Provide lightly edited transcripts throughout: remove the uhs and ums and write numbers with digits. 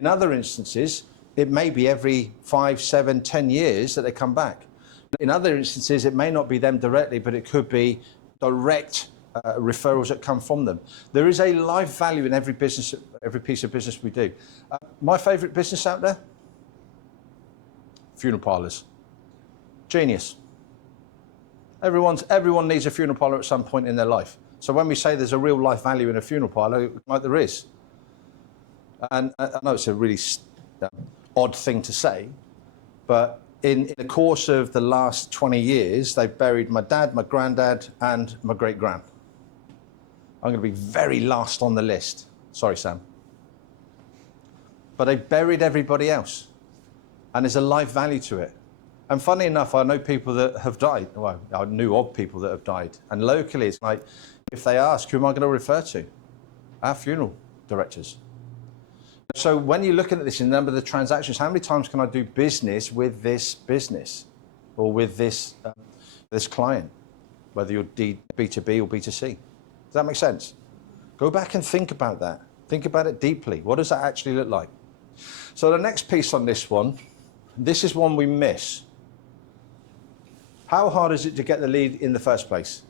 In other instances, it may be every 5, 7, 10 years that they come back. In other instances, it may not be them directly, but it could be direct referrals that come from them. There is a life value in every business, every piece of business we do. My favourite business out there? Funeral parlours. Genius. Everyone needs a funeral parlour at some point in their life. So when we say there's a real life value in a funeral parlour, like there is. And I know it's a really odd thing to say, but in the course of the last 20 years, they've buried my dad, my granddad, and my great-grand. I'm going to be very last on the list. Sorry, Sam. But they buried everybody else. And there's a life value to it. And funny enough, I know people that have died. Well, I knew of people that have died. And locally, it's like, if they ask, who am I going to refer to? Our funeral directors. So when you're looking at this in the number of the transactions, how many times can I do business with this business or with this, this client, whether you're B2B or B2C? Does that make sense? Go back and think about that. Think about it deeply. What does that actually look like? So the next piece on this one, this is one we miss. How hard is it to get the lead in the first place?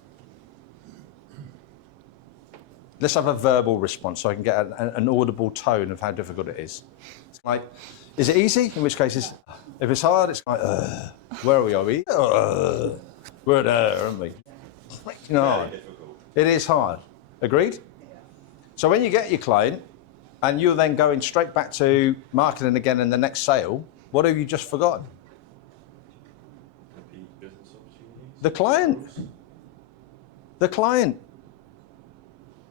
Let's have a verbal response so I can get an audible tone of how difficult it is. It's like, is it easy? In which case, if it's hard, it's like, where are we? We're there, aren't we? No, it is hard. Agreed? So when you get your client and you're then going straight back to marketing again in the next sale, what have you just forgotten? The client. The client.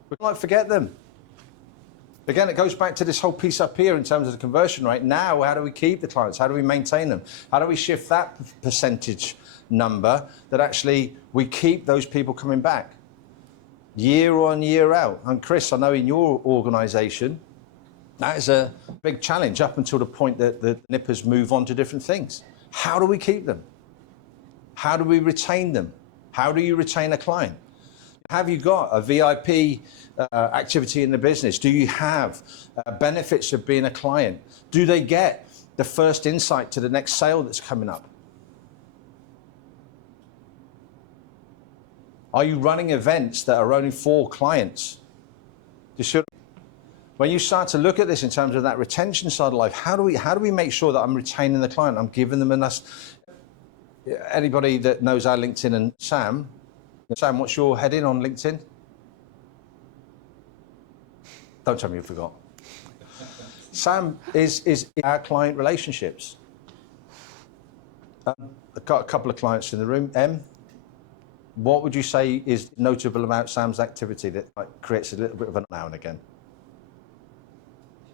We can't forget them. Again, it goes back to this whole piece up here in terms of the conversion rate. Now, how do we keep the clients? How do we maintain them? How do we shift that percentage number that actually we keep those people coming back year on, year out? And Chris, I know in your organisation, that is a big challenge up until the point that the nippers move on to different things. How do we keep them? How do we retain them? How do you retain a client? Have you got a VIP activity in the business? Do you have benefits of being a client? Do they get the first insight to the next sale that's coming up? Are you running events that are only for clients? When you start to look at this in terms of that retention side of life, how do we make sure that I'm retaining the client? I'm giving them enough. Anybody that knows our LinkedIn and Sam, what's your heading on LinkedIn? Don't tell me you forgot. Sam is our client relationships. I've got a couple of clients in the room. What would you say is notable about Sam's activity that creates a little bit of a now and again?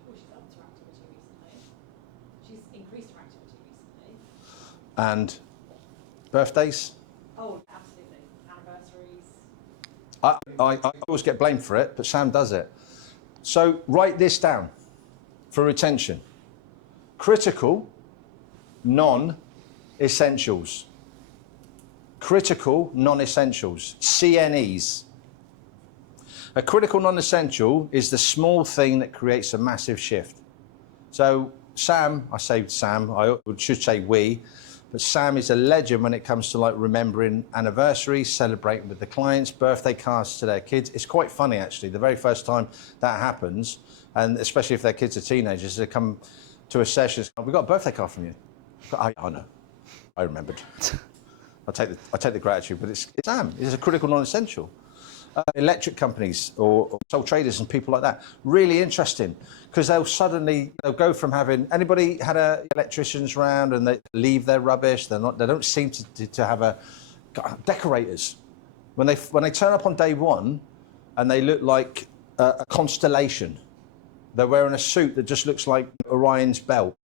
Well, she's upped her activity recently. She's increased her activity recently. And birthdays? Oh, absolutely. Anniversaries. I always get blamed for it, but Sam does it. So write this down for retention. Critical, non-essentials. Critical, non-essentials. CNEs. A critical non-essential is the small thing that creates a massive shift. So Sam, I say Sam, I should say we, but Sam is a legend when it comes to like remembering anniversaries, celebrating with the clients, birthday cards to their kids. It's quite funny actually, the very first time that happens, and especially if their kids are teenagers, they come to a session, we got a birthday card from you. I know, I remembered. I take the gratitude, but it's Sam, it's a critical non-essential. Electric companies or sole traders and people like that, really interesting, because they'll go from having, anybody had electricians around and they leave their rubbish, they don't seem to have decorators. When they turn up on day one and they look like a constellation, they're wearing a suit that just looks like Orion's belt.